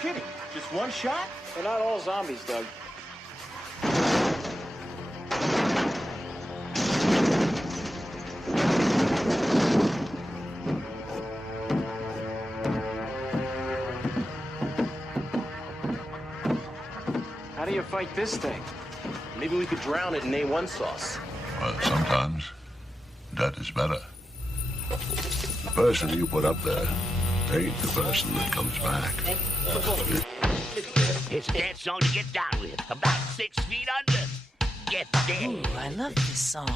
kidding? Just one shot? They're not all zombies, Doug. How do you fight this thing? Maybe we could drown it in A1 sauce. Well, sometimes that is better. The person you put up there ain't the person that comes back. It's a dance song to get down with. About 6 feet under. Get there. Ooh, I love this song.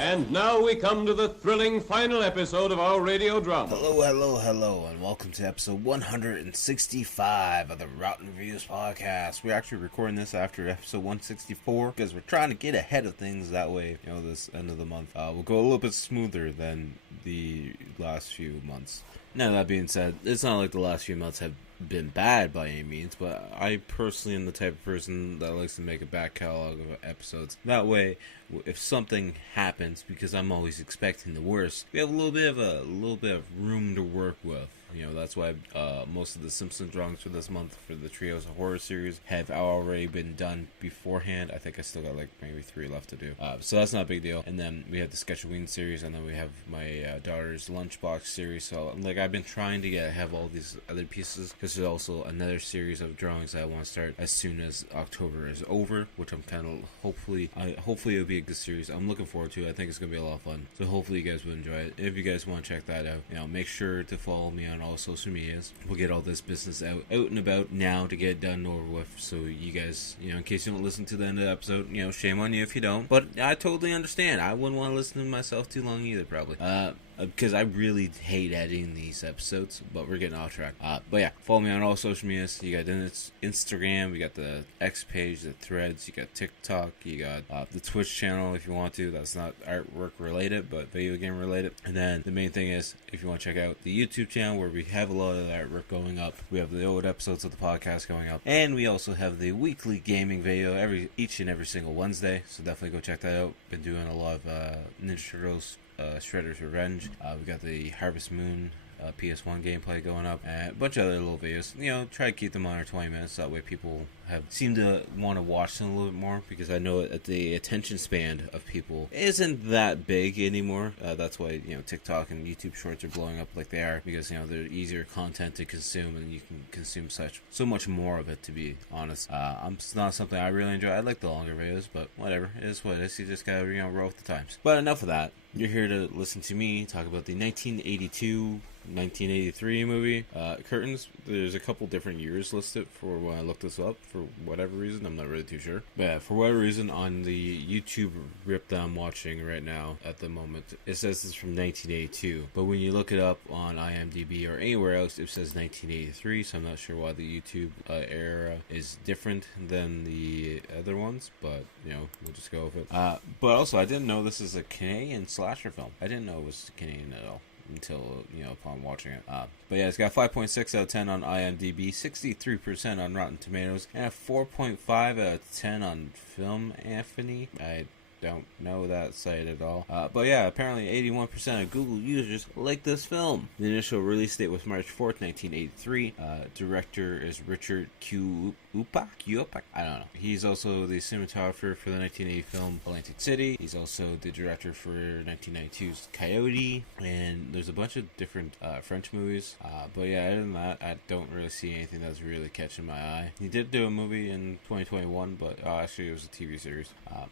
And now we come to the thrilling final episode of our radio drama. Hello, and welcome to episode 165 of the Rotten Reviews podcast. We're actually recording this after episode 164 because we're trying to get ahead of things. That way, this end of the month will go a little bit smoother than the last few months. Now, that being said, it's not like the last few months have been bad by any means, but I personally am the type of person that likes to make a back catalog of episodes. That way, if something happens, because I'm always expecting the worst, we have a little bit of room to work with. That's why most of the Simpsons drawings for this month for the Trios of Horror series have already been done beforehand. I think I still got maybe 3 left to do. So that's not a big deal. And then we have the Sketch Halloween series, and then we have my daughter's Lunchbox series. So I've been trying to have all these other pieces, because there's also another series of drawings that I want to start as soon as October is over, which I'm kind of hopefully it'll be a good series. I'm looking forward to it. I think it's gonna be a lot of fun. So hopefully you guys will enjoy it. If you guys want to check that out, make sure to follow me on all social medias. We'll get all this business out and about now to get it done over with. So you guys, in case you don't listen to the end of the episode, shame on you if you don't. But I totally understand. I wouldn't want to listen to myself too long either, probably. Because I really hate editing these episodes, but we're getting off track. But yeah, follow me on all social medias. You got Instagram, we got the X page, the Threads, you got TikTok, you got the Twitch channel if you want to. That's not artwork related, but video game related. And then the main thing is, if you want to check out the YouTube channel where we have a lot of the artwork going up, we have the old episodes of the podcast going up, and we also have the weekly gaming video each and every single Wednesday. So definitely go check that out. Been doing a lot of Ninja Turtles. Shredder's Revenge. We got the Harvest Moon PS1 gameplay going up, and a bunch of other little videos. Try to keep them under 20 minutes. That way people seem to want to watch them a little bit more, because I know that the attention span of people isn't that big anymore. That's why TikTok and YouTube Shorts are blowing up like they are, because they're easier content to consume, and you can consume so much more of it. To be honest, it's not something I really enjoy. I like the longer videos, but whatever, it is what it is. You just gotta roll with the times. But enough of that. You're here to listen to me talk about the 1983 movie, Curtains. There's a couple different years listed for when I looked this up, for whatever reason. I'm not really too sure. But yeah, for whatever reason, on the YouTube rip that I'm watching right now at the moment, it says it's from 1982. But when you look it up on IMDb or anywhere else, it says 1983. So I'm not sure why the YouTube era is different than the other ones. But, we'll just go with it. But also, I didn't know this is a Canadian slasher film. I didn't know it was Canadian at all until upon watching it. But yeah, it's got 5.6 out of 10 on IMDb, 63% on Rotten Tomatoes, and a 4.5 out of 10 on Film Anthony. I don't know that site at all. But yeah, apparently 81% of Google users like this film. The initial release date was March 4th, 1983. Director is Richard Upak? I don't know. He's also the cinematographer for the 1980 film Atlantic City. He's also the director for 1992's Coyote. And there's a bunch of different French movies. But yeah, other than that, I don't really see anything that's really catching my eye. He did do a movie in 2021, but actually it was a TV series.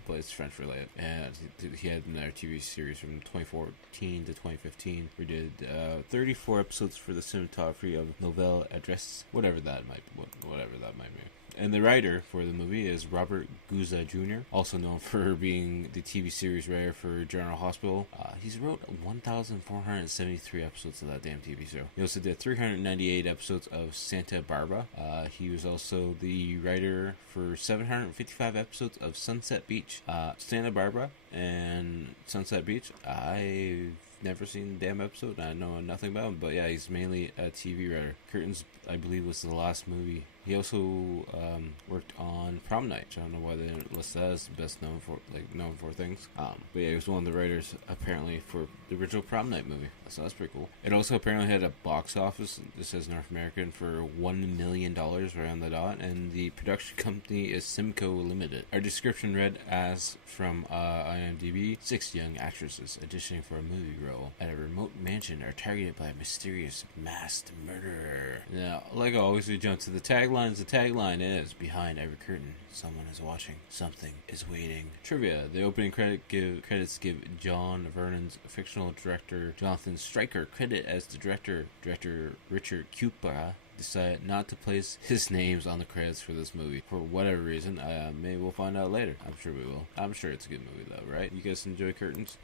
But it's French related. And he had another TV series from 2014 to 2015. We did 34 episodes for the cinematography of Nouvelle Adresse, whatever that might be. And the writer for the movie is Robert Guza Jr., also known for being the TV series writer for General Hospital. He's wrote 1,473 episodes of that damn TV show. He also did 398 episodes of Santa Barbara. He was also the writer for 755 episodes of Sunset Beach. Santa Barbara and Sunset Beach, I've never seen the damn episode. I know nothing about him, but yeah, he's mainly a TV writer. Curtains, I believe, was the last movie. He also worked on Prom Night, which I don't know why they didn't list that as best known for things. But yeah, he was one of the writers apparently for the original Prom Night movie. So that's pretty cool. It also apparently had a box office. This says North American for $1 million right on the dot, and the production company is Simcoe Limited. Our description read as from IMDb: 6 young actresses auditioning for a movie role at a remote mansion are targeted by a mysterious masked murderer. Now, like always, we jump to the tagline. The tagline is, behind every curtain, someone is watching. Something is waiting. Trivia. The opening credits give John Vernon's fictional director, Jonathan Stryker, credit as the director. Director Richard Cooper decided not to place his names on the credits for this movie for whatever reason. Maybe we'll find out later. I'm sure we will. I'm sure it's a good movie though, right? You guys enjoy Curtains?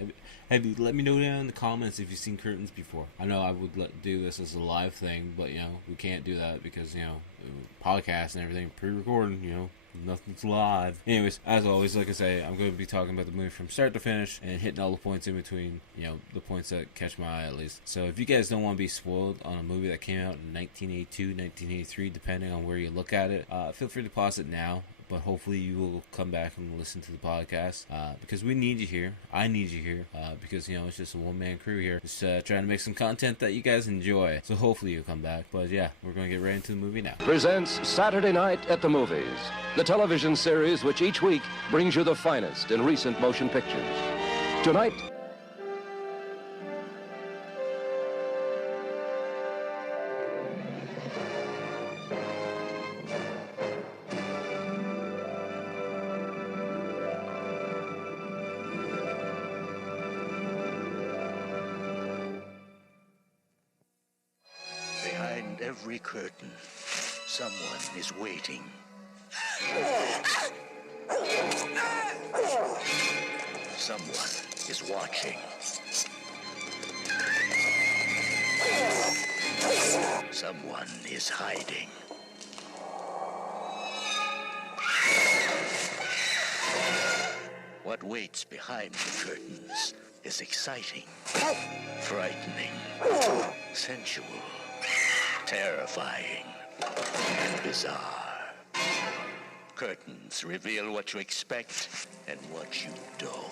Have you let me know down in the comments if you've seen Curtains before. I know I would do this as a live thing, but we can't do that because podcast and everything pre-recorded. Nothing's live. Anyways, as always, like I say, I'm going to be talking about the movie from start to finish and hitting all the points in between, the points that catch my eye at least. So if you guys don't want to be spoiled on a movie that came out in 1982, 1983, depending on where you look at it, feel free to pause it now. But hopefully you will come back and listen to the podcast because we need you here. I need you here because, it's just a one-man crew here. Just trying to make some content that you guys enjoy. So hopefully you'll come back. But yeah, we're going to get right into the movie now. Presents Saturday Night at the Movies, the television series which each week brings you the finest in recent motion pictures. Tonight, behind every curtain, someone is waiting. Someone is watching. Someone is hiding. What waits behind the curtains is exciting, frightening, sensual, terrifying, and bizarre. Curtains reveal what you expect and what you don't.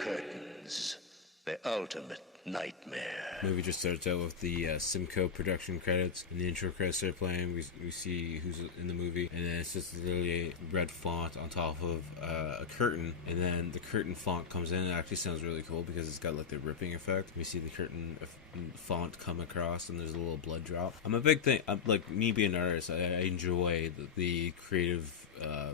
Curtains, the ultimate nightmare. Movie just starts out with the Simcoe production credits, and the intro credits start playing. We see who's in the movie, and then it's just literally a red font on top of a curtain, and then the curtain font comes in. It actually sounds really cool because it's got like the ripping effect. We see the curtain font come across, and there's a little blood drop. I'm a big thing. Like me being an artist, I enjoy the creative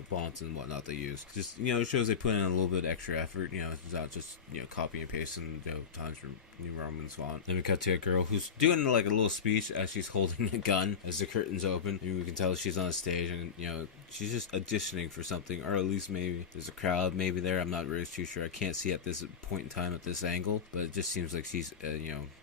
fonts and whatnot they use. Just it shows they put in a little bit extra effort. It's not just copy and paste and Times New Roman font. Then we cut to a girl who's doing like a little speech as she's holding a gun as the curtains open. And we can tell she's on a stage and she's just auditioning for something, or at least maybe there's a crowd maybe there. I'm not really too sure. I can't see at this point in time at this angle, but it just seems like she's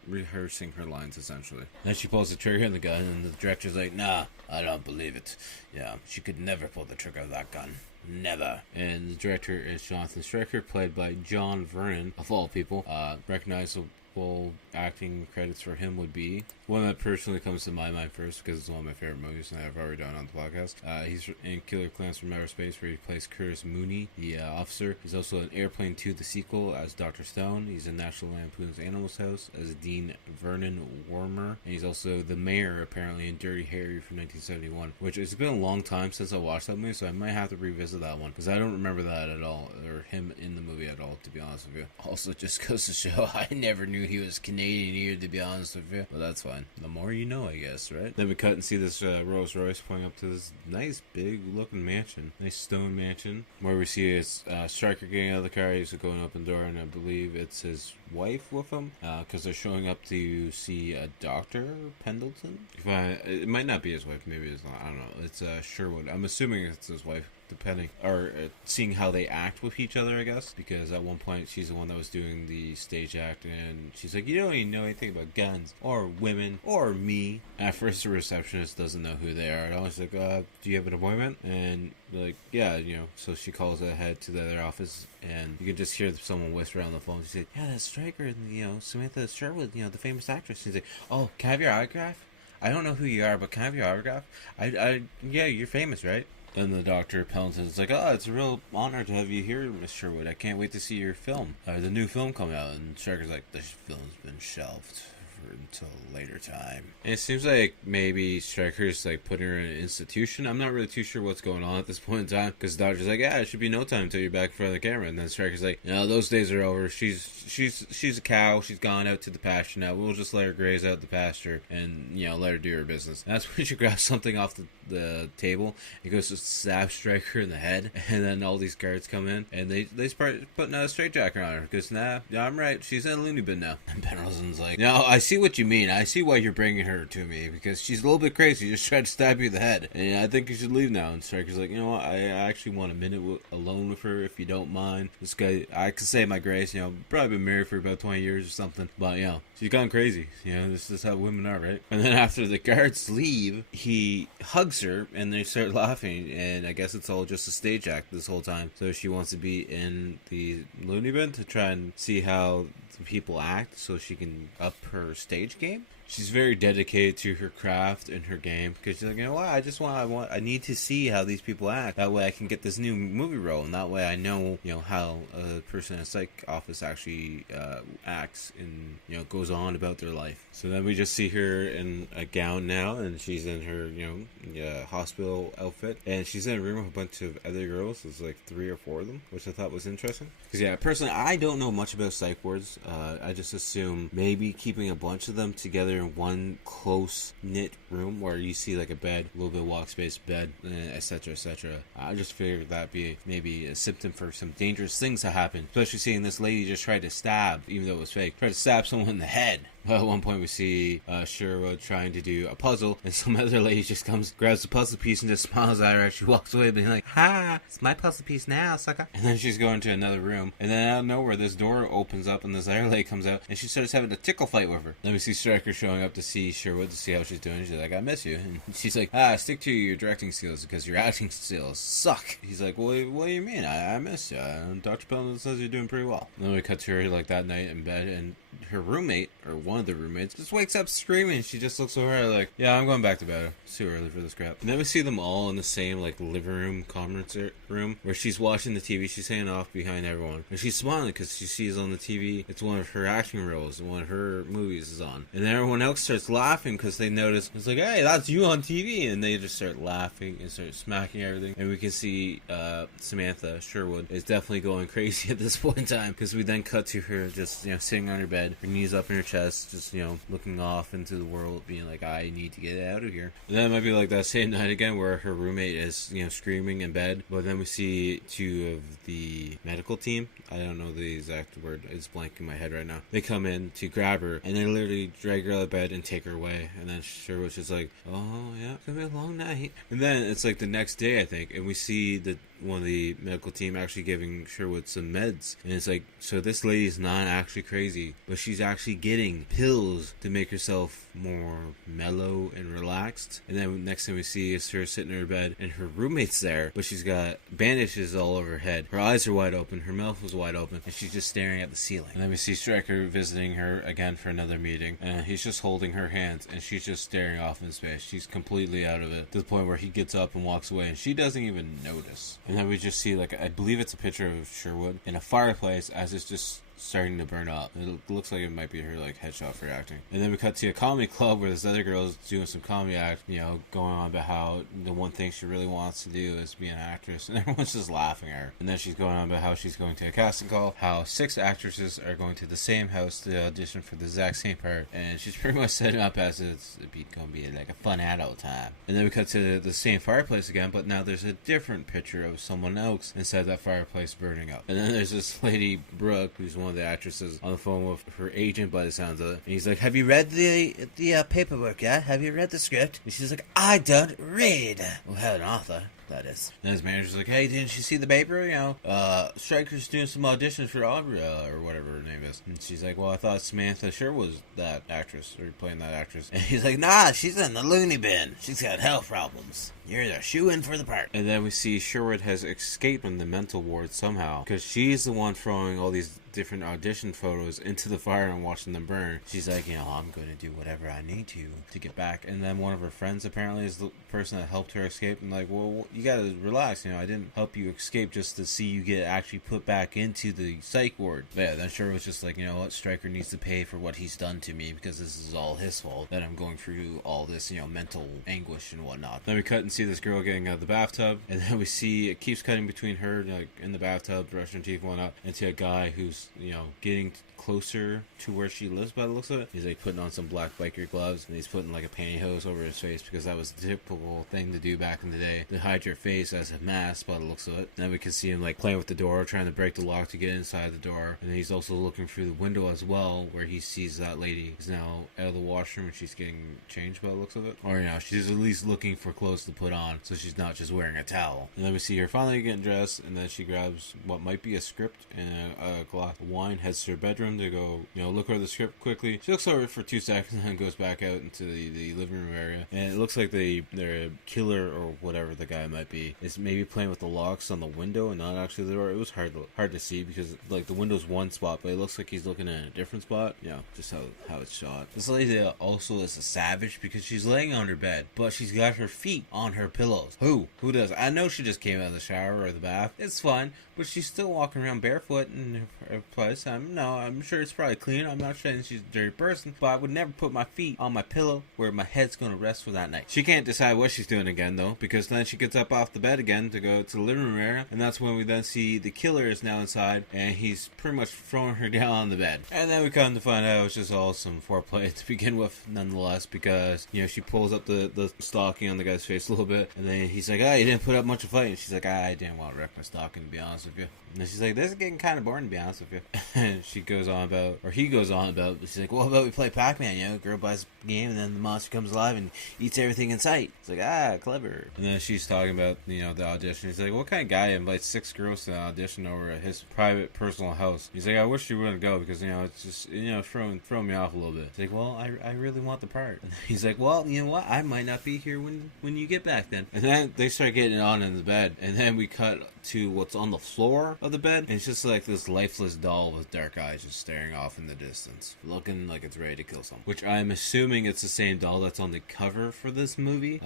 rehearsing her lines essentially. Then she pulls the trigger on the gun, and the director's like, "Nah, I don't believe it. Yeah, she could never pull the trigger of that gun. Never." And the director is Jonathan Stryker, played by John Vernon, of all people. Recognizable acting credits for him would be one that personally comes to my mind first because it's one of my favorite movies and I've already done on the podcast. He's in Killer Clowns from Outer Space, where he plays Curtis Mooney, the officer. He's also in Airplane 2, the sequel, as Dr. Stone. He's in National Lampoon's Animals House as Dean Vernon Warmer, and he's also the mayor apparently in Dirty Harry from 1971, which it's been a long time since I watched that movie, so I might have to revisit that one because I don't remember that at all, or him in the movie at all, to be honest with you. Also, just goes to show I never knew he was Canadian here, to be honest with you, but that's fine. fine. The more you know, I guess, right? Then we cut and see this Rolls Royce pulling up to this nice big looking mansion, nice stone mansion, where we see it's Stryker getting out of the car. He's going up the door, and I believe it's his wife with him, because they're showing up to see a Dr. Pendleton. It might not be his wife, maybe it's not, I don't know. It's Sherwood. I'm assuming it's his wife, depending, or seeing how they act with each other, I guess, because at one point she's the one that was doing the stage act, and she's like, you don't even know anything about guns or women or me. At first the receptionist doesn't know who they are, and I was like, do you have an appointment? And like, yeah, so she calls ahead to the other office, and you can just hear someone whisper on the phone. She said, yeah, that's Stryker and Samantha Sherwood, the famous actress. She's like, oh, can I have your autograph? I don't know who you are, but can I have your autograph? Yeah, you're famous, right? And the Dr. Pendleton's like, oh, it's a real honor to have you here, Miss Sherwood. I can't wait to see your film, the new film coming out. And Stryker's like, this film's been shelved until a later time. And it seems like maybe Stryker's like putting her in an institution. I'm not really too sure what's going on at this point in time, because the doctor's like, yeah, it should be no time until you're back in front of the camera. And then Stryker's like, no, those days are over. She's a cow. She's gone out to the pasture now. We'll just let her graze out the pasture and let her do her business. And that's when she grabs something off the table. He goes to stab Stryker in the head, and then all these guards come in, and they start putting a straitjacket on her, because yeah, I'm right, she's in a loony bin now. And Pendleton's like, no, I see what you mean. I see why you're bringing her to me, because she's a little bit crazy. Just tried to stab you in the head, and I think you should leave now. And Stryker's like, you know what, I actually want a minute alone with her, if you don't mind. This guy, I could say my grace, probably been married for about 20 years or something, but she's gone crazy. This is how women are, right? And then after the guards leave, he hugs her, and they start laughing, and I guess it's all just a stage act this whole time. So she wants to be in the loony bin to try and see how the people act, so she can up her stage game. She's very dedicated to her craft and her game, because she's like, what? I need to see how these people act. That way I can get this new movie role, and that way I know, how a person in a psych office actually acts and, goes on about their life. So then we just see her in a gown now, and she's in her, hospital outfit, and she's in a room with a bunch of other girls. There's like 3 or 4 of them, which I thought was interesting. Because personally, I don't know much about psych wards. I just assume maybe keeping a bunch of them together in one close knit room where you see like a bed, a little bit of walk space, bed, etc, etc. I just figured that'd be maybe a symptom for some dangerous things to happen, especially seeing this lady just try to stab, even though it was fake, try to stab someone in the head. At one point we see Sherwood trying to do a puzzle, and some other lady just comes, grabs the puzzle piece, and just smiles at her as she walks away, being like, ha, it's my puzzle piece now, sucker. And then she's going to another room, and then out of nowhere this door opens up, and this other lady comes out, and she starts having a tickle fight with her. Then we see Stryker showing up to see Sherwood, to see how she's doing. She's like, I miss you. And she's like, stick to your directing skills, because your acting skills suck. He's like, well, what do you mean? I miss you. And Dr. Pendleton says you're doing pretty well. And then we cut to her like that night in bed, and her roommate, or one of the roommates, just wakes up screaming. She just looks over her like, yeah, I'm going back to bed. It's too early for this crap. And then we see them all in the same like living room, conference room, where she's watching the TV. She's hanging off behind everyone, and she's smiling because she sees on the TV it's one of her acting roles, one of her movies is on. And then everyone else starts laughing because they notice, it's like, hey, that's you on TV. And they just start laughing and start smacking everything. And we can see Samantha Sherwood is definitely going crazy at this point in time, because we then cut to her just sitting on her bed, her knees up in her chest, just looking off into the world, being like, I need to get out of here. And then it might be like that same night again where her roommate is screaming in bed, but then we see 2 of the medical team, I don't know the exact word, it's blanking my head right now, they come in to grab her, and they literally drag her out of bed and take her away. And then Sherwood's just like, oh yeah, it's gonna be a long night. And then it's like the next day, I think, and we see that one of the medical team actually giving Sherwood some meds, and it's like, so this lady's not actually crazy, but she's actually getting pills to make herself more mellow and relaxed. And then next thing we see is her sitting in her bed, and her roommate's there, but she's got bandages all over her head, her eyes are wide open, her mouth was wide open, and she's just staring at the ceiling. And then we see Stryker visiting her again for another meeting, and he's just holding her hands, and she's just staring off in space. She's completely out of it, to the point where he gets up and walks away, and she doesn't even notice. And then we just see, like, I believe it's a picture of Sherwood in a fireplace as it's just starting to burn up. It looks like it might be her like headshot for acting. And then we cut to a comedy club where this other girl is doing some comedy act, you know, going on about how the one thing she really wants to do is be an actress, and everyone's just laughing at her. And then she's going on about how she's going to a casting call, how 6 actresses are going to the same house to audition for the exact same part, and she's pretty much setting up as it's going to be like a fun adult time. And then we cut to the same fireplace again, but now there's a different picture of someone else inside that fireplace burning up. And then there's this lady, Brooke, who's one of the actresses, on the phone with her agent by the sounds of it. And he's like, have you read the paperwork yet? Have you read the script? And she's like, I don't read. Well, have an author. That is. And his manager's like, hey, didn't you see the paper? You know, Stryker's doing some auditions for Audra, or whatever her name is. And she's like, well, I thought Samantha sure was that actress, or playing that actress. And he's like, nah, she's in the loony bin. She's got health problems. You're the shoe-in for the part. And then we see Sherwood has escaped from the mental ward somehow, because she's the one throwing all these different audition photos into the fire and watching them burn. She's like, you know, I'm going to do whatever I need to get back. And then one of her friends apparently is the person that helped her escape. And like, well, you got to relax. You know, I didn't help you escape just to see you get actually put back into the psych ward. But yeah, then Sherwood's just like, you know what, Stryker needs to pay for what he's done to me, because this is all his fault that I'm going through all this, you know, mental anguish and whatnot. Then we cut and see this girl getting out of the bathtub, and then we see it keeps cutting between her, like, in the bathtub, brushing her teeth and whatnot, and to a guy who's, you know, getting closer to where she lives by the looks of it. He's like putting on some black biker gloves, and he's putting like a pantyhose over his face, because that was the typical thing to do back in the day, to hide your face as a mask by the looks of it. Then we can see him like playing with the door, trying to break the lock to get inside the door, and he's also looking through the window as well, where he sees that lady is now out of the washroom and she's getting changed by the looks of it, or you know, she's at least looking for clothes to put on, so she's not just wearing a towel. And then we see her finally getting dressed, and then she grabs what might be a script and a glass of wine, heads to her bedroom to go, you know, look over the script quickly. She looks over it for 2 seconds and then goes back out into the living room area. And it looks like their killer, or whatever the guy might be, is maybe playing with the locks on the window and not actually the door. It was hard to see, because like the window's one spot, but it looks like he's looking at a different spot. You know, just how it's shot. This lady also is a savage, because she's laying on her bed, but she's got her feet on her pillows. Who does? I know she just came out of the shower or the bath. It's fine, but she's still walking around barefoot in her place. I'm sure it's probably clean. I'm not saying she's a dirty person, but I would never put my feet on my pillow where my head's going to rest for that night. She can't decide what she's doing again, though, because then she gets up off the bed again to go to the living room area, and that's when we then see the killer is now inside, and he's pretty much throwing her down on the bed. And then we come to find out it's just all some foreplay to begin with, nonetheless, because, you know, she pulls up the stocking on the guy's face a little bit, and then he's like, you didn't put up much of a fight, and she's like, I didn't want to wreck my stocking, to be honest with you. And then she's like, this is getting kind of boring, to be honest with you. And he goes on about, she's like, well, how about we play Pac-Man, you know, girl buys a game, and then the monster comes alive and eats everything in sight. It's like, clever. And then she's talking about, you know, the audition. He's like, what kind of guy invites 6 girls to an audition over at his private personal house? He's like, I wish you wouldn't go, because, you know, it's just, you know, throwing me off a little bit. He's like, well, I really want the part. And he's like, well, you know what, I might not be here when you get back then. And then they start getting it on in the bed, and then we cut to what's on the floor of the bed, and it's just like this lifeless doll with dark eyes just staring off in the distance, looking like it's ready to kill someone. Which I'm assuming it's the same doll that's on the cover for this movie.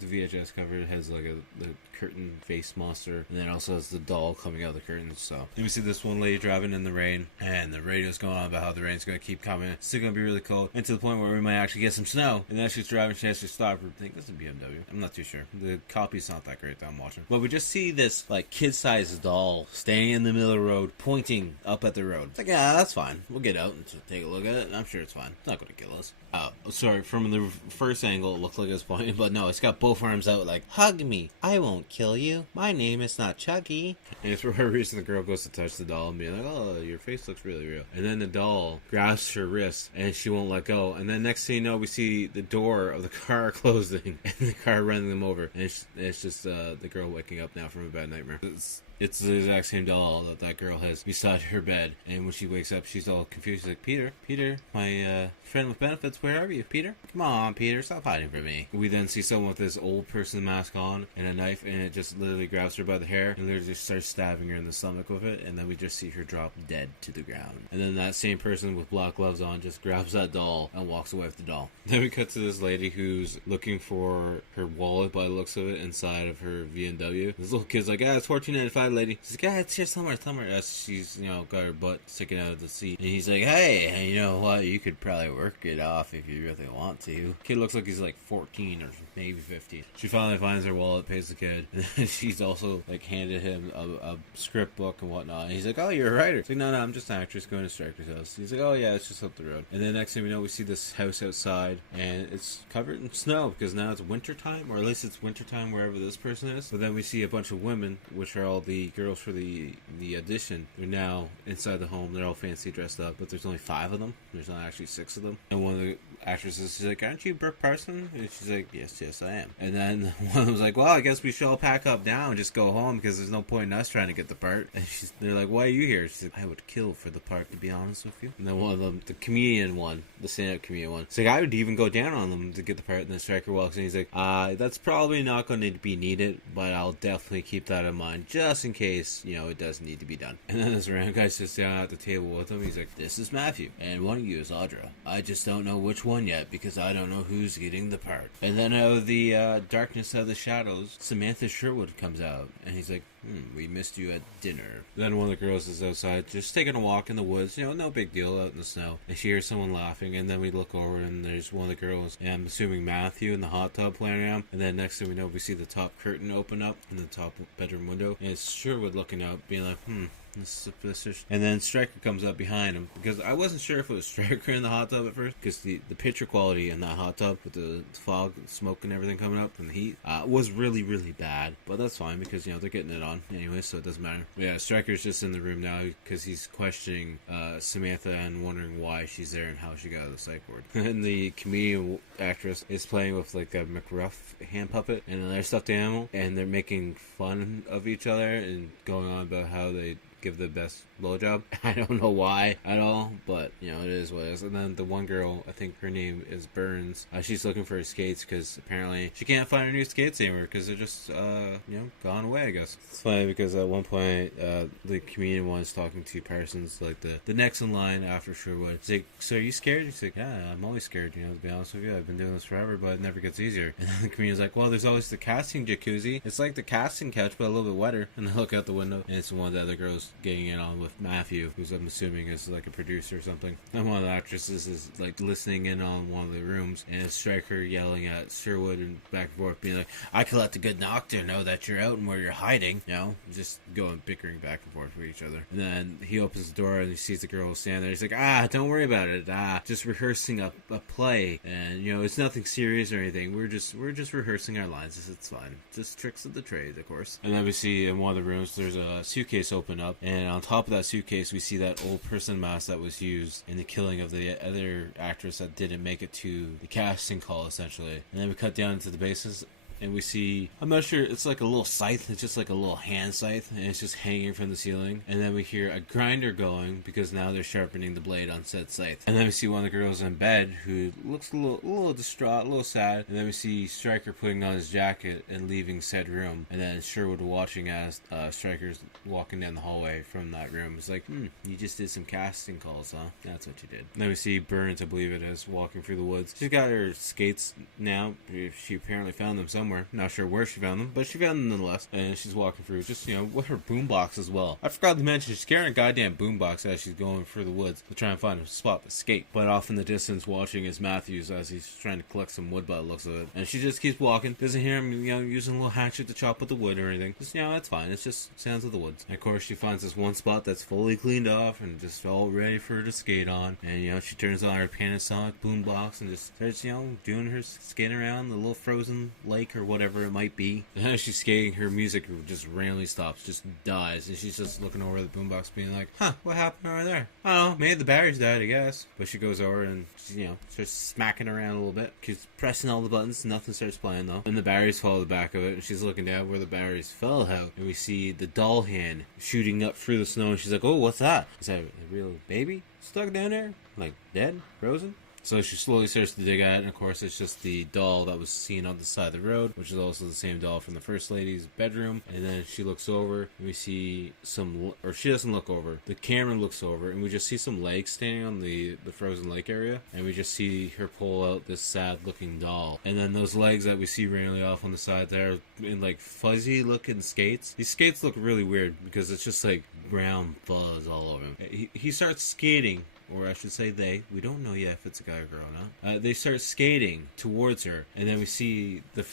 The VHS cover has like the curtain face monster, and then also has the doll coming out of the curtains. So then we see this one lady driving in the rain, and the radio's going on about how the rain's going to keep coming. It's still going to be really cold, and to the point where we might actually get some snow. And then she's driving, she has to stop. I think this is a BMW. I'm not too sure. The copy's not that great that I'm watching. But we just see this like kid-sized doll standing in the middle of the road, pointing up at the road. It's like, yeah, that's fine. We'll get out and take a look at it. I'm sure it's fine. It's not going to kill us. Sorry, from the first angle, it looked like it was pointing, but no, it's got both arms out like, hug me. I won't kill you. My name is not Chucky. And for whatever reason, the girl goes to touch the doll and be like, oh, your face looks really real. And then the doll grabs her wrist, and she won't let go. And then next thing you know, we see the door of the car closing, and the car running them over. And it's just the girl waking up now from a bad nightmare. It's the exact same doll that girl has beside her bed. And when she wakes up, she's all confused. She's like, Peter, my friend with benefits, where are you, Peter? Come on, Peter, stop hiding from me. We then see someone with this old person mask on and a knife, and it just literally grabs her by the hair and literally just starts stabbing her in the stomach with it. And then we just see her drop dead to the ground. And then that same person with black gloves on just grabs that doll and walks away with the doll. Then we cut to this lady who's looking for her wallet by the looks of it inside of her BMW. This little kid's like, it's $14.95 hi, lady. She's like, yeah, it's here somewhere. As she's, got her butt sticking out of the seat. And he's like, hey, you know what? You could probably work it off if you really want to. Kid looks like he's like 14 or maybe 15. She finally finds her wallet, pays the kid. And then she's also like handed him a script book and whatnot. And he's like, oh, you're a writer. She's like, no, I'm just an actress going to Stryker's house. He's like, oh, yeah, it's just up the road. And then next thing we know, we see this house outside, and it's covered in snow because now it's wintertime, or at least it's wintertime wherever this person is. But then we see a bunch of women, which are all the girls for the audition. They're now inside the home. They're all fancy dressed up, but there's only 5 of them. There's not actually 6 of them. And one of the actresses, she's like, aren't you Brooke Parson? And she's like, yes, I am. And then one was like, well, I guess we should all pack up now and just go home because there's no point in us trying to get the part. And they're like, why are you here? She's like, I would kill for the part, to be honest with you. And then one of them, the comedian one, the stand-up comedian one, it's like, I would even go down on them to get the part. And then Stryker walks in, he's like, that's probably not going to be needed, but I'll definitely keep that in mind just in case, it does need to be done. And then this random guy sits down at the table with him. He's like, this is Matthew, and one of you is Audra. I just don't know which one yet because I don't know who's getting the part. And then out of the darkness of the shadows, Samantha Sherwood comes out, and he's like, we missed you at dinner. Then one of the girls is outside just taking a walk in the woods, no big deal, out in the snow. And she hears someone laughing, and then we look over and there's one of the girls, and I'm assuming Matthew, in the hot tub playing around. And then next thing we know, we see the top curtain open up in the top bedroom window, and it's Sherwood looking out, being like, and then Stryker comes up behind him, because I wasn't sure if it was Stryker in the hot tub at first, because the picture quality in that hot tub with the fog, smoke, and everything coming up from the heat was really, really bad. But that's fine because they're getting it on anyway, so it doesn't matter. But yeah, Stryker's just in the room now because he's questioning Samantha and wondering why she's there and how she got out of the psych ward. And the comedian actress is playing with like a McRuff hand puppet and another stuffed animal, and they're making fun of each other and going on about how they give the best blowjob. I don't know why at all, but it is what it is. And then the one girl, I think her name is Burns, she's looking for her skates because apparently she can't find her new skates anymore because they're just gone away, I guess. It's funny because at one point the comedian was talking to Parsons, like the next in line after Sherwood. He's like, so are you scared? He's like, yeah, I'm always scared, to be honest with you. I've been doing this forever, but it never gets easier. And then the comedian's like, well, there's always the casting jacuzzi. It's like the casting couch, but a little bit wetter. And they look out the window, and it's one of the other girls getting in on with Matthew, who's I'm assuming is like a producer or something. And one of the actresses is like listening in on one of the rooms, and it's Stryker yelling at Sherwood and back and forth, being like, I could let the good doctor know that you're out and where you're hiding, just going bickering back and forth with each other. And then he opens the door and he sees the girl stand there. He's like, don't worry about it. Just rehearsing a play, and it's nothing serious or anything. We're just rehearsing our lines. It's fine. Just tricks of the trade, of course. And then we see in one of the rooms there's a suitcase open up, and on top of that suitcase we see that old person mask that was used in the killing of the other actress that didn't make it to the casting call, essentially. And then we cut down into the bases, and we see, I'm not sure, it's like a little scythe. It's just like a little hand scythe, and it's just hanging from the ceiling. And then we hear a grinder going because now they're sharpening the blade on said scythe. And then we see one of the girls in bed who looks a little distraught, a little sad. And then we see Stryker putting on his jacket and leaving said room. And then Sherwood watching as Stryker's walking down the hallway from that room. It's like, you just did some casting calls, huh? That's what you did. And then we see Burns, I believe it is, walking through the woods. She's got her skates now. She apparently found them somewhere. Not sure where she found them, but she found them nonetheless. And she's walking through, just, with her boombox as well. I forgot to mention, she's carrying a goddamn boombox as she's going through the woods to try and find a spot to skate. But off in the distance, watching is Matthews as he's trying to collect some wood by the looks of it. And she just keeps walking, doesn't hear him, using a little hatchet to chop with the wood or anything. Just, that's fine. It's just sounds of the woods. And of course, she finds this one spot that's fully cleaned off and just all ready for her to skate on. And, she turns on her Panasonic boombox and just starts, doing her skating around the little frozen lake or whatever it might be. And as she's skating, her music just randomly stops, just dies, and she's just looking over the boombox being like, what happened over there? I don't know, maybe the batteries died, I guess. But she goes over and she, starts smacking around a little bit. She's pressing all the buttons, nothing starts playing though. And the batteries fall to the back of it, and she's looking down where the batteries fell out, and we see the doll hand shooting up through the snow, and she's like, oh, what's that? Is that a real baby stuck down there? Like, dead? Frozen? So she slowly starts to dig at it, and of course it's just the doll that was seen on the side of the road, which is also the same doll from the First Lady's bedroom. And then she looks over, and we see or she doesn't look over. The camera looks over, and we just see some legs standing on the frozen lake area, and we just see her pull out this sad-looking doll. And then those legs that we see randomly off on the side there in like fuzzy-looking skates. These skates look really weird because it's just like brown fuzz all over him. He starts skating, or I should say we don't know yet if it's a guy or girl or not. They start skating towards her, and then we see the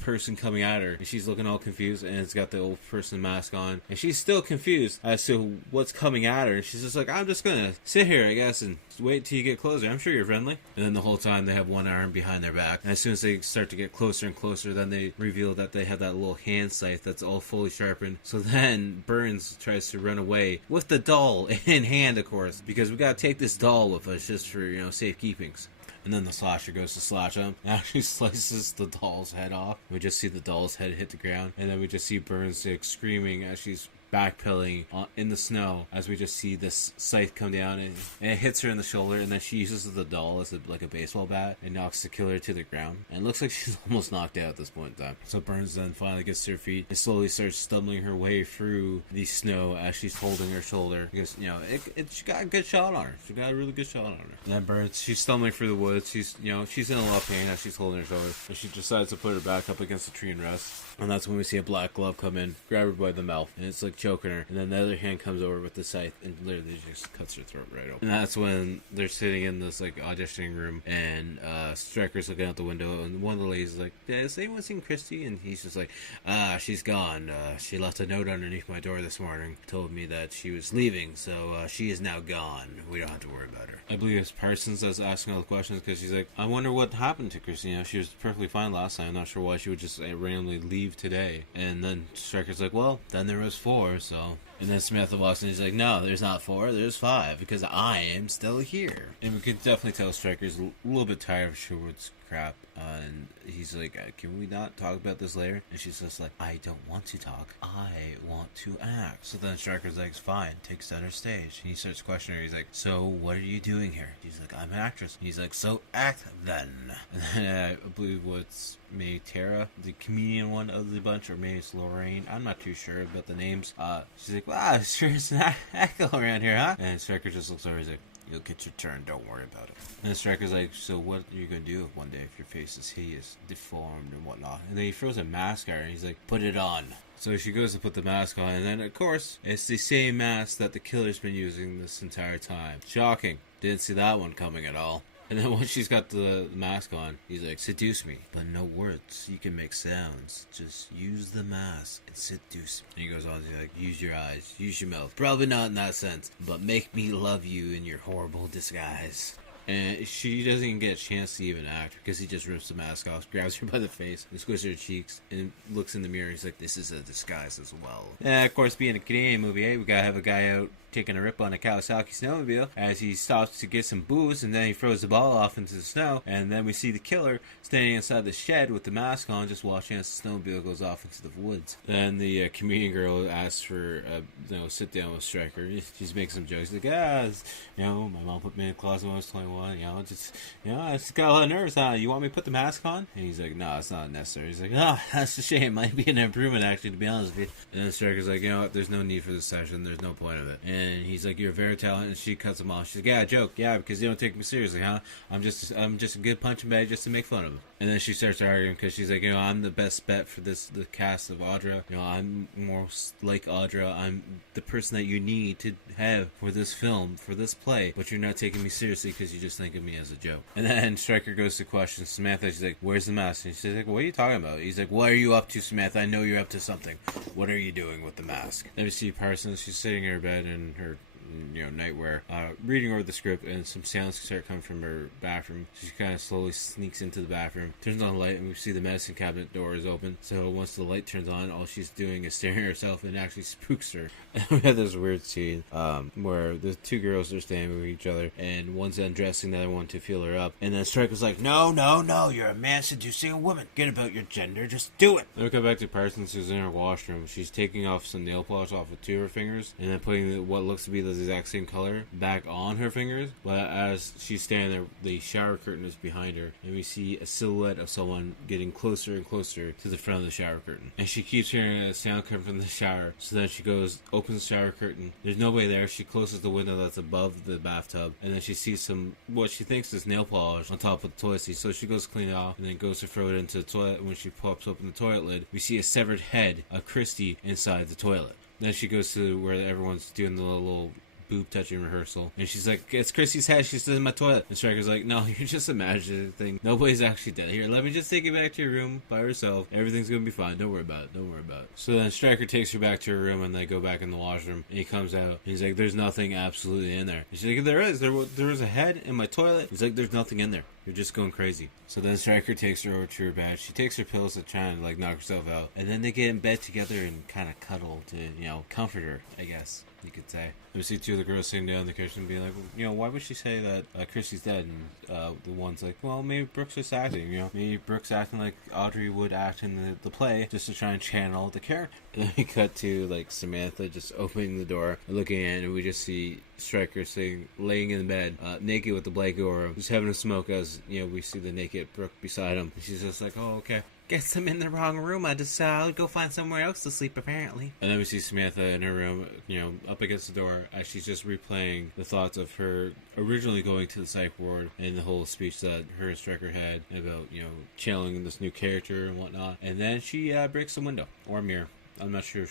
person coming at her, and she's looking all confused, and it's got the old person mask on, and she's still confused as to what's coming at her, and she's just like, I'm just gonna sit here, I guess, and wait till you get closer. I'm sure you're friendly. And then the whole time they have one arm behind their back, and as soon as they start to get closer and closer, then they reveal that they have that little hand scythe that's all fully sharpened. So then Burns tries to run away with the doll in hand, of course, because we gotta take this doll with us just for, safekeepings. And then the slasher goes to slash him and actually slices the doll's head off. We just see the doll's head hit the ground, and then we just see Burns screaming as she's backpedaling in the snow, as we just see this scythe come down, and it hits her in the shoulder, and then she uses the doll as like a baseball bat and knocks the killer to the ground. And it looks like she's almost knocked out at this point in time. So Burns then finally gets to her feet and slowly starts stumbling her way through the snow as she's holding her shoulder, because she got a good shot on her. She got a really good shot on her. And then Burns, she's stumbling through the woods. She's in a lot of pain as she's holding her shoulder, and she decides to put her back up against the tree and rest. And that's when we see a black glove come in, grab her by the mouth, and it's like choking her. And then the other hand comes over with the scythe and literally just cuts her throat right open. And that's when they're sitting in this like auditioning room, and Stryker's looking out the window, and one of the ladies is like, has anyone seen Christy? And he's just like, she's gone. She left a note underneath my door this morning, told me that she was leaving, so she is now gone. We don't have to worry about her. I believe it's Parsons that's asking all the questions, because she's like, I wonder what happened to Christy. She was perfectly fine last time. I'm not sure why she would just randomly leave today. And then Stryker's like, well, then there was 4, so. And then Samantha walks in and he's like, no, there's not 4, there's 5, because I am still here. And we can definitely tell Stryker's a little bit tired of Sherwood's crap, and he's like, can we not talk about this later? And she's just like, I don't want to talk, I want to act. So then Stryker's like, fine, take center stage. And he starts questioning her. He's like, so what are you doing here? She's like, I'm an actress. And he's like, so act then. And then I believe what's maybe Tara, the comedian one of the bunch, or maybe it's Lorraine, I'm not too sure about the names. She's like, wow, sure it's an echo around here, huh? And Stryker just looks over, he's like, you'll get your turn, don't worry about it. And Stryker's like, so what are you going to do one day if your face is hideous, deformed, and whatnot? And then he throws a mask at her, and he's like, put it on. So she goes to put the mask on, and then, of course, it's the same mask that the killer's been using this entire time. Shocking. Didn't see that one coming at all. And then once she's got the mask on, he's like, seduce me, but no words. You can make sounds. Just use the mask and seduce me. And he goes on, he's like, use your eyes, use your mouth. Probably not in that sense, but make me love you in your horrible disguise. And she doesn't even get a chance to even act, because he just rips the mask off, grabs her by the face, and squishes her cheeks, and looks in the mirror. He's like, this is a disguise as well. And of course, being a Canadian movie, we gotta have a guy out taking a rip on a Kawasaki snowmobile as he stops to get some booze, and then he throws the ball off into the snow, and then we see the killer standing inside the shed with the mask on, just watching as the snowmobile goes off into the woods. Then the comedian girl asks for sit down with Stryker. She's making some jokes like, my mom put me in the closet when I was 21, I just got a lot of nerves. You want me to put the mask on? And he's like, no, it's not necessary. He's like, that's a shame. Might be an improvement, actually, to be honest with you. And then Stryker's like, there's no need for this session, there's no point of it. And he's like, you're very talented. And she cuts him off. She's like, yeah, joke. Yeah, because you don't take me seriously, huh? I'm just a good punching bag just to make fun of him. And then she starts arguing because she's like, I'm the best bet for the cast of Audra. I'm more like Audra. I'm the person that you need to have for this film, for this play. But you're not taking me seriously because you just think of me as a joke. And then Stryker goes to question Samantha. She's like, where's the mask? And she's like, what are you talking about? He's like, what are you up to, Samantha? I know you're up to something. What are you doing with the mask? Then we see Parsons. She's sitting in her bed in her nightwear, reading over the script, and some sounds start coming from her bathroom. She kind of slowly sneaks into the bathroom, turns on the light, and we see the medicine cabinet door is open. So once the light turns on, all she's doing is staring at herself, and it actually spooks her. And we have this weird scene where the two girls are standing with each other, and one's undressing the other one to feel her up, and then Stryker's like, no, you're a man seducing a woman. Get about your gender, just do it. Then we come back to Parsons, who's in her washroom. She's taking off some nail polish off of 2 of her fingers, and then putting what looks to be the the exact same color back on her fingers, but as she's standing there, the shower curtain is behind her, and we see a silhouette of someone getting closer and closer to the front of the shower curtain. And she keeps hearing a sound coming from the shower, so then she goes, opens the shower curtain. There's nobody there. She closes the window that's above the bathtub, and then she sees some, what she thinks is nail polish on top of the toilet seat, so she goes to clean it off, and then goes to throw it into the toilet. When she pops open the toilet lid, we see a severed head of Christy inside the toilet. Then she goes to where everyone's doing the little boob touching rehearsal, and she's like, it's Christy's head, she's in my toilet. And Striker's like, no, you're just imagining a thing. Nobody's actually dead. Here, let me just take you back to your room by herself. Everything's gonna be fine. Don't worry about it. Don't worry about it. So then Striker takes her back to her room, and they go back in the washroom, and he comes out, and he's like, there's nothing absolutely in there. And she's like, there is. There was a head in my toilet. He's like, there's nothing in there. You're just going crazy. So then Striker takes her over to her bed. She takes her pills to try and knock herself out. And then they get in bed together and kind of cuddle to, comfort her, I guess you could say. We see two of the girls sitting down in the kitchen being like, why would she say that Christy's dead? And the one's like, well, maybe Brooke's just acting, Maybe Brooke's acting like Audrey would act in the play just to try and channel the character. And then we cut to, Samantha just opening the door and looking in, and we just see Striker laying in bed, naked with the blanket over him, just having a smoke as, we see the naked Brooke beside him. And she's just like, oh, okay. Guess I'm in the wrong room. I just go find somewhere else to sleep, apparently. And then we see Samantha in her room, up against the door, as she's just replaying the thoughts of her originally going to the psych ward and the whole speech that her and Striker had about, channeling this new character and whatnot. And then she breaks the window or mirror. I'm not sure,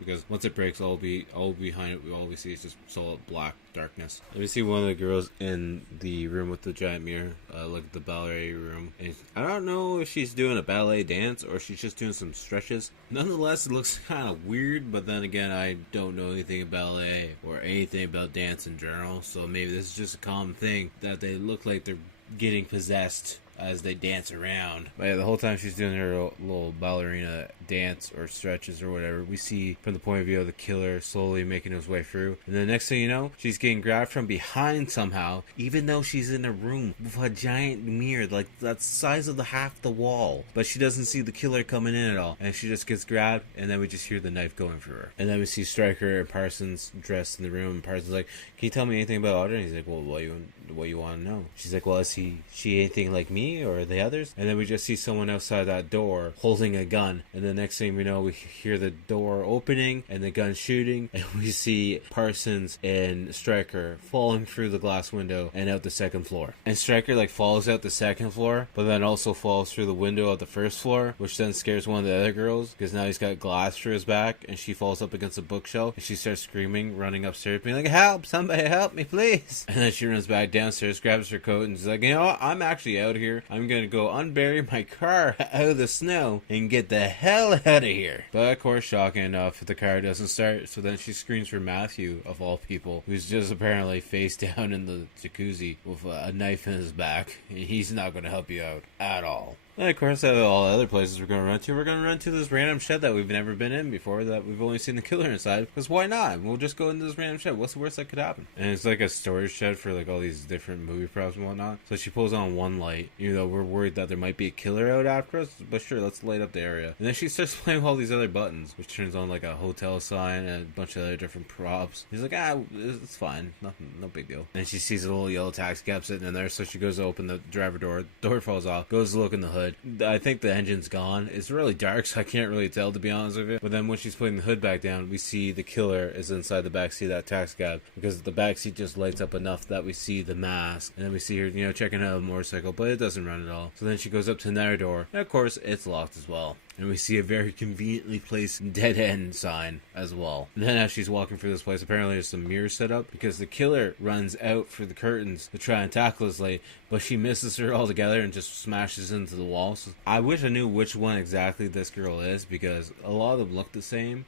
because once it breaks, all behind it, all we see is just solid black darkness. And we see one of the girls in the room with the giant mirror, at the ballet room. And I don't know if she's doing a ballet dance or she's just doing some stretches. Nonetheless, it looks kind of weird, but then again, I don't know anything about ballet or anything about dance in general, so maybe this is just a common thing that they look like they're getting possessed as they dance around. But yeah, the whole time she's doing her little ballerina dance or stretches or whatever, we see from the point of view of the killer slowly making his way through. And the next thing you know, she's getting grabbed from behind somehow, even though she's in a room with a giant mirror, that's size of half the wall. But she doesn't see the killer coming in at all. And she just gets grabbed, and then we just hear the knife going through her. And then we see Striker and Parsons dressed in the room, and Parsons like, can you tell me anything about Audrey? And he's like, well, what you want to know? She's like, well, is she anything like me or the others? And then we just see someone outside that door holding a gun, and the next thing we know, we hear the door opening and the gun shooting, and we see Parsons and Striker falling through the glass window and out the second floor. And Striker falls out the second floor, but then also falls through the window of the first floor, which then scares one of the other girls because now he's got glass through his back, and she falls up against a bookshelf, and she starts screaming, running upstairs, being like, help, somebody help me, please. And then she runs back downstairs, grabs her coat, and she's like, what? I'm actually out here. I'm gonna go unbury my car out of the snow and get the hell out of here. But of course, shocking enough, the car doesn't start, so then she screams for Matthew, of all people, who's just apparently face down in the jacuzzi with a knife in his back, and he's not gonna help you out at all. And of course, out of all the other places we're going to run to this random shed that we've never been in before, that we've only seen the killer inside, because why not? We'll just go into this random shed. What's the worst that could happen? And it's like a storage shed for all these different movie props and whatnot. So she pulls on one light, even though we're worried that there might be a killer out after us, but sure, let's light up the area. And then she starts playing all these other buttons, which turns on a hotel sign and a bunch of other different props. He's like, it's fine. Nothing, no big deal. And she sees a little yellow taxi cab sitting in there, so she goes to open the driver door falls off, goes to look in the hood. I think the engine's gone. It's really dark, so I can't really tell, to be honest with you. But then when she's putting the hood back down, we see the killer is inside the backseat of that taxi cab, because the backseat just lights up enough that we see the mask. And then we see her, checking out a motorcycle, but it doesn't run at all. So then she goes up to another door, and of course, it's locked as well. And we see a very conveniently placed dead end sign as well. And then as she's walking through this place, apparently there's some mirrors set up, because the killer runs out for the curtains to try and tackle this lady, but she misses her altogether and just smashes into the wall. So I wish I knew which one exactly this girl is, because a lot of them look the same.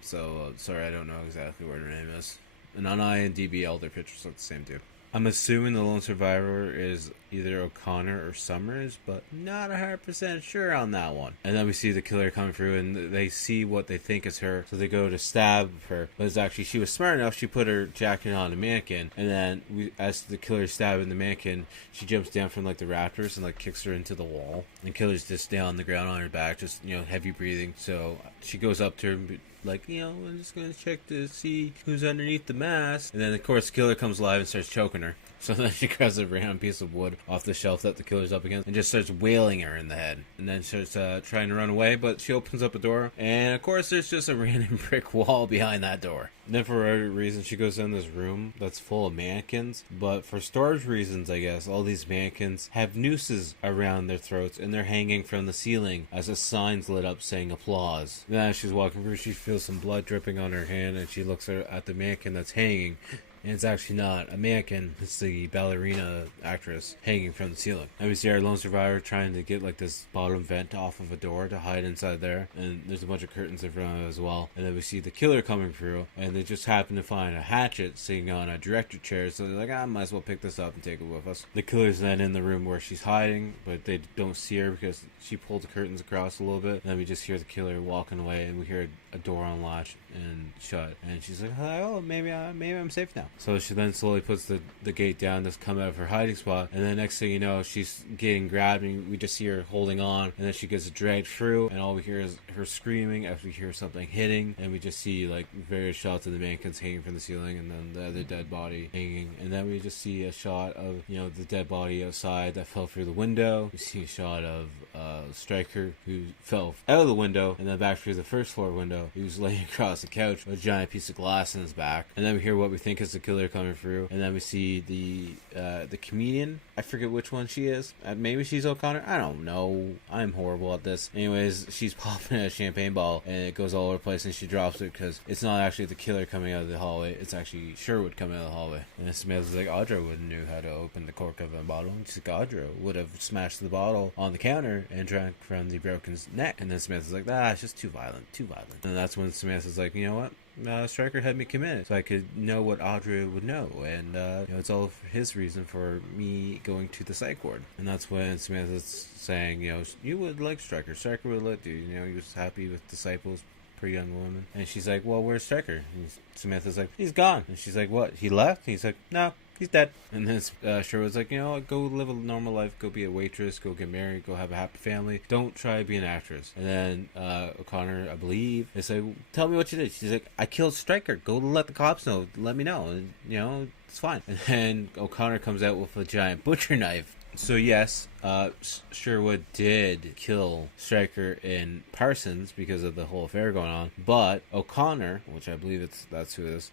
Sorry, I don't know exactly what her name is. And on IMDb, all their pictures look the same too. I'm assuming the lone survivor is either O'Connor or Summers, but not 100% sure on that one. And then we see the killer coming through, and they see what they think is her, so they go to stab her. But it's actually, she was smart enough, she put her jacket on the mannequin, and then as the killer is stabbing the mannequin, she jumps down from the rafters and kicks her into the wall. And killer's just down on the ground on her back, just, heavy breathing. So she goes up to her and like, I'm just gonna check to see who's underneath the mask. And then of course killer comes alive and starts choking her. So then she grabs a random piece of wood off the shelf that the killer's up against and just starts wailing her in the head. And then starts trying to run away, but she opens up a door. And of course there's just a random brick wall behind that door. And then for whatever reason she goes in this room that's full of mannequins. But for storage reasons, I guess, all these mannequins have nooses around their throats and they're hanging from the ceiling as a sign's lit up saying applause. And as she's walking through, she feels some blood dripping on her hand and she looks at the mannequin that's hanging. And it's actually not a mannequin, it's the ballerina actress hanging from the ceiling. And we see our lone survivor trying to get like this bottom vent off of a door to hide inside there. And there's a bunch of curtains in front of it as well. And then we see the killer coming through, and they just happen to find a hatchet sitting on a director chair. So they're like, I might as well pick this up and take it with us. The killer's then in the room where she's hiding, but they don't see her because she pulled the curtains across a little bit. And then we just hear the killer walking away, and we hear a door unlatch and shut. And she's like, oh, maybe I'm safe now. So she then slowly puts the gate down to come out of her hiding spot, and then next thing you know, she's getting grabbed, and we just see her holding on, and then she gets dragged through, and all we hear is her screaming as we hear something hitting, and we just see like various shots of the mannequins hanging from the ceiling, and then the other dead body hanging, and then we just see a shot of the dead body outside that fell through the window. We see a shot of Stryker who fell out of the window, and then back through the first floor window. He was laying across the couch with a giant piece of glass in his back, and then we hear what we think is the killer coming through, and then we see the comedian. I forget which one she is. Maybe she's O'Connor. I don't know. I'm horrible at this. Anyways, she's popping a champagne bottle, and it goes all over the place, and she drops it because it's not actually the killer coming out of the hallway. It's actually Sherwood coming out of the hallway. And then Smith is like, Audra would have knew how to open the cork of a bottle. And she's like, Audra would have smashed the bottle on the counter and drank from the broken's neck. And then Smith is like, it's just too violent. And that's when Smith is like, you know what? Stryker had me come in so I could know what Audra would know, and it's all for his reason for me going to the psych ward. And that's when Smith is saying, you would like Stryker would like you, he was happy with disciples, pretty young woman. And she's like, well, where's Stryker? And Smith is like, he's gone. And she's like, what, he left? And he's like, no, he's dead. And then Sherwood's like, go live a normal life, go be a waitress, go get married, go have a happy family. Don't try to be an actress. And then O'Connor, I believe, is like, tell me what you did. She's like, I killed Stryker. Go let the cops know. Let me know. And, it's fine. And then O'Connor comes out with a giant butcher knife. So yes, Sherwood did kill Stryker in Parsons because of the whole affair going on. But O'Connor, which I believe that's who it is,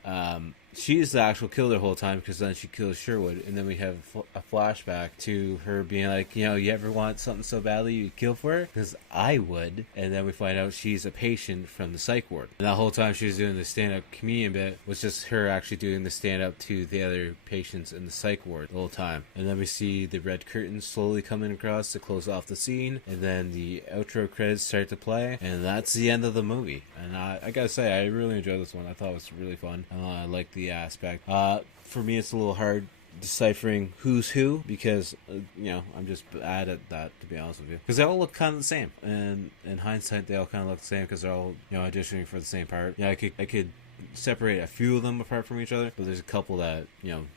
she's the actual killer the whole time because then she kills Sherwood. And then we have a flashback to her being like, you ever want something so badly you kill for her? Because I would. And then we find out she's a patient from the psych ward. And that whole time she was doing the stand-up comedian bit was just her actually doing the stand-up to the other patients in the psych ward the whole time. And then we see the red curtains slowly coming across to close off the scene. And then the outro credits start to play. And that's the end of the movie. And I gotta say, I really enjoyed this one. I thought it was really fun. I like the aspect. For me, it's a little hard deciphering who's who because I'm just bad at that, to be honest with you, because they all look kind of the same, and in hindsight they all kind of look the same because they're all auditioning for the same part. I could separate a few of them apart from each other, but there's a couple that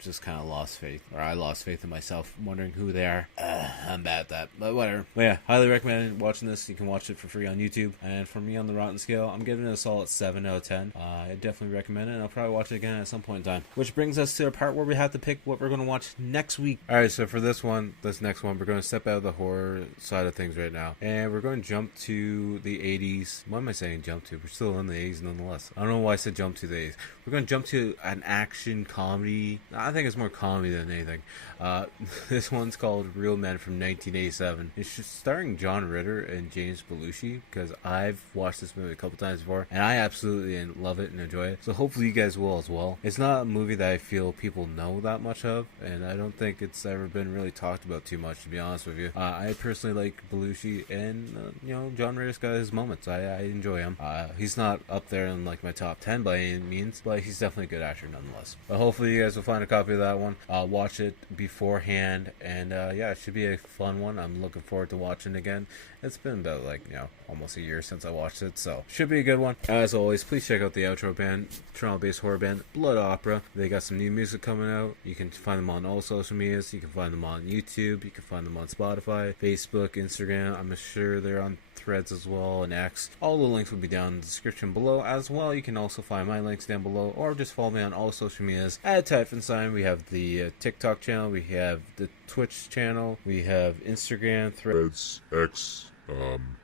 just kind of lost faith, or I lost faith in myself, wondering who they are. I'm bad at that, but whatever. But yeah, highly recommend watching this. You can watch it for free on YouTube. And for me, on the Rotten scale, I'm giving it a solid 7 out of 10. I definitely recommend it, and I'll probably watch it again at some point in time. Which brings us to a part where we have to pick what we're going to watch next week. Alright, so for this next one, we're going to step out of the horror side of things right now, and we're going to jump to the 80s. What am I saying jump to? We're still in the 80s nonetheless. I don't know why I said jump to the 80s. We're going to jump to an action comedy. I think it's more comedy than anything. This one's called Real Men from 1987. It's just starring John Ritter and James Belushi, because I've watched this movie a couple times before, and I absolutely love it and enjoy it. So hopefully you guys will as well. It's not a movie that I feel people know that much of, and I don't think it's ever been really talked about too much, to be honest with you. I personally like Belushi, and John Ritter's got his moments. I enjoy him. He's not up there in like my top 10 by any means, but he's definitely a good actor nonetheless. But hopefully you guys will find a copy of that one. Watch it beforehand, and it should be a fun one. I'm looking forward to watching it again. It's been about almost a year since I watched it, so should be a good one. As always, please check out the outro band, Toronto-based horror band Blood Opera. They got some new music coming out. You can find them on all social medias. You can find them on YouTube. You can find them on Spotify, Facebook, Instagram. I'm sure they're on Threads as well, and X. All the links will be down in the description below as well. You can also find my links down below, or just follow me on all social medias at Typhonsign. We have the TikTok channel, we have the Twitch channel, we have Instagram, Threads, X.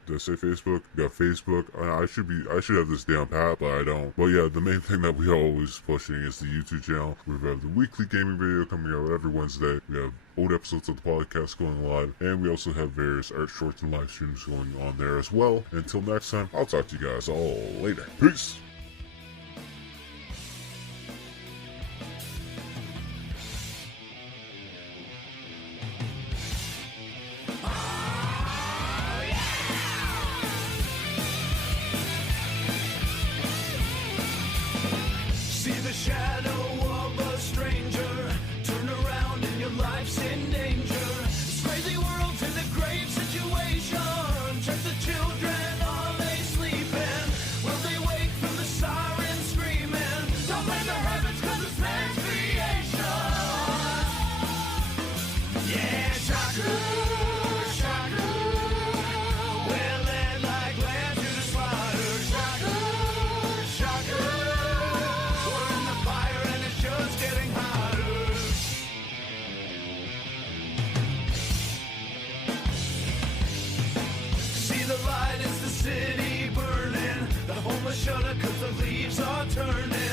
Did I say Facebook? We got Facebook. I should have this down pat, but I don't. But yeah, the main thing that we are always pushing is the YouTube channel. We have the weekly gaming video coming out every Wednesday. We have old episodes of the podcast going live, and we also have various art shorts and live streams going on there as well. Until next time, I'll talk to you guys all later. Peace! See the shadow of a stranger, turn around and your life's in danger. This crazy world's in a grave situation. Check the children, are they sleeping? Will they wake from the siren screaming? Don't blame the heavens 'cause it's man's creation. Yeah, shocker, shocker. We're led like lambs to the slaughter. Shocker, shocker. We're in the fire and it's just getting hotter. See the light, it's the city burning. The homeless shudder 'cause the leaves are turning.